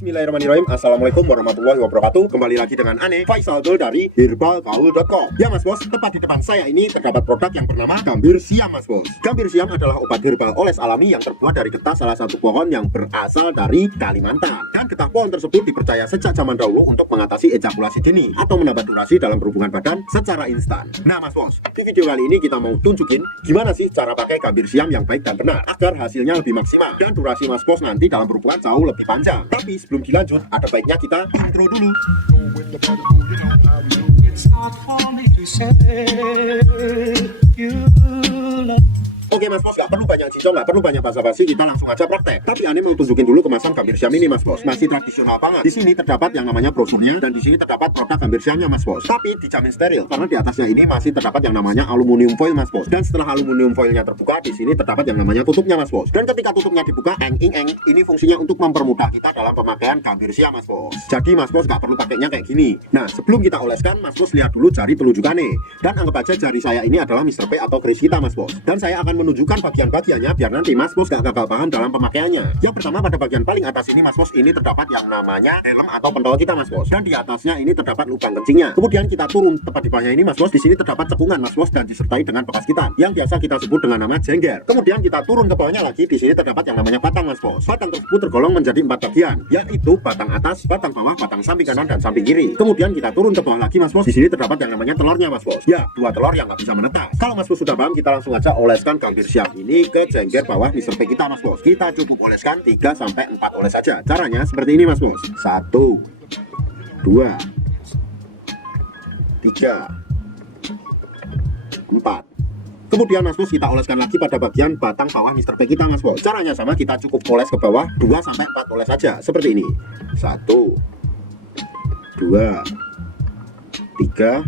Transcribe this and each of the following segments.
Bismillahirrahmanirrahim. Assalamualaikum warahmatullahi wabarakatuh. Kembali lagi dengan Ane Faisal dari herbalgaul.com. Ya mas bos, tepat di depan saya ini terdapat produk yang bernama Gambir Siam mas bos. Gambir Siam adalah obat herbal oles alami yang terbuat dari getah salah satu pohon yang berasal dari Kalimantan. Dan getah pohon tersebut dipercaya sejak zaman dahulu untuk mengatasi ejakulasi dini atau menambah durasi dalam berhubungan badan secara instan. Nah mas bos, di video kali ini kita mau tunjukin gimana sih cara pakai Gambir Siam yang baik dan benar agar hasilnya lebih maksimal dan durasi mas bos nanti dalam berhubungan jauh lebih panjang. Tapi sebelum dilanjut, ada baiknya kita intro dulu. Oke mas bos, gak perlu banyak cincong, gak perlu banyak basa-basi, kita langsung aja praktek. Tapi Ane mau tunjukin dulu kemasan Gambir Siam ini mas bos. Masih tradisional banget. Di sini terdapat yang namanya brosurnya dan di sini terdapat produk Gambir Siamnya mas bos. Tapi dijamin steril karena di atasnya ini masih terdapat yang namanya aluminium foil mas bos. Dan setelah aluminium foilnya terbuka, di sini terdapat yang namanya tutupnya mas bos. Dan ketika tutupnya dibuka, ini fungsinya untuk mempermudah kita dalam pemakaian Gambir Siam mas bos. Jadi mas bos gak perlu pakainya kayak gini. Nah sebelum kita oleskan, mas bos lihat dulu jari telunjuk Ane. Dan anggap aja jari saya ini adalah Mr. P atau Chris kita mas bos. Dan saya akan menunjukkan bagian-bagiannya biar nanti mas bos gak gagal paham dalam pemakaiannya. Yang pertama pada bagian paling atas ini mas bos, ini terdapat yang namanya helm atau pentol kita mas bos. Dan di atasnya ini terdapat lubang kencingnya. Kemudian kita turun tepat di bawahnya ini mas bos, di sini terdapat cekungan mas bos dan disertai dengan bekas gitar yang biasa kita sebut dengan nama jengger. Kemudian kita turun ke bawahnya lagi, di sini terdapat yang namanya batang mas bos. Batang tersebut tergolong menjadi 4 bagian, yaitu batang atas, batang bawah, batang samping kanan dan samping kiri. Kemudian kita turun ke bawah lagi mas bos, di sini terdapat yang namanya telurnya mas bos. Ya, 2 telur yang nggak bisa menetas. Kalau mas bos sudah paham, kita langsung aja oleskan Gambir Siam ini ke jengger bawah Mr. P kita mas bos. Kita cukup oleskan 3-4 oles saja. Caranya seperti ini mas bos. 1 2 3 4. Kemudian mas bos kita oleskan lagi pada bagian batang bawah Mr. P kita mas bos. Caranya sama, kita cukup oles ke bawah 2-4 oles saja seperti ini. 1 2 3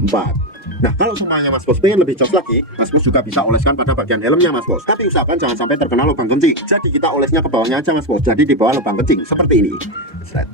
4. Nah kalau semuanya mas bos pengen lebih jos lagi, mas bos juga bisa oleskan pada bagian helmnya mas bos. Tapi usahakan jangan sampai terkena lubang kencing. Jadi kita olesnya ke bawahnya aja mas bos. Jadi di bawah lubang kencing seperti ini. Sret.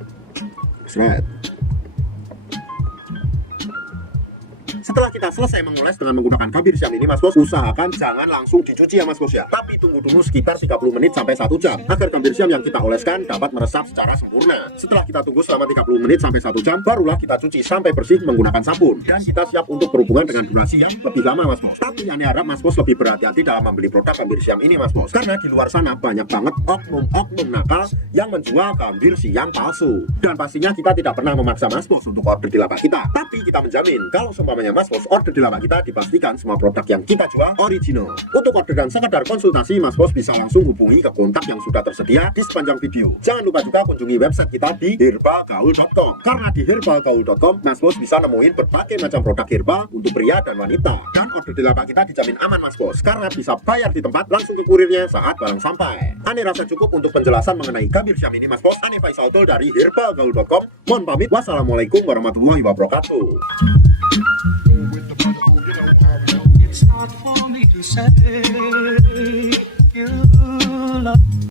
Setelah kita selesai mengoles dengan menggunakan Gambir Siam ini mas bos, usahakan jangan langsung dicuci ya mas bos ya. Tapi tunggu dulu sekitar 30 menit sampai 1 jam agar Gambir Siam yang kita oleskan dapat meresap secara sempurna. Setelah kita tunggu selama 30 menit sampai 1 jam, barulah kita cuci sampai bersih menggunakan sabun. Dan kita siap untuk berhubungan dengan durasi yang lebih lama mas bos. Tapi Ane harap mas bos lebih berhati-hati dalam membeli produk Gambir Siam ini mas bos. Karena di luar sana banyak banget oknum-oknum nakal yang menjual Gambir Siam palsu. Dan pastinya kita tidak pernah memaksa mas bos untuk order di lapak kita. Tapi kita menjamin kalau seumpamanya mas bos order di lapak kita, dipastikan semua produk yang kita jual original. Untuk order dan sekedar konsultasi, mas bos bisa langsung hubungi ke kontak yang sudah tersedia di sepanjang video. Jangan lupa juga kunjungi website kita di herbalgaul.com. Karena di herbalgaul.com mas bos bisa nemuin berbagai macam produk herbal untuk pria dan wanita. Dan order di lapak kita dijamin aman mas bos, karena bisa bayar di tempat langsung ke kurirnya saat barang sampai. Ane rasa cukup untuk penjelasan mengenai Gambir Siam ini mas bos. Ane Faisal dari herbalgaul.com. Mohon pamit. Wassalamualaikum warahmatullahi wabarakatuh. It's not for me to say.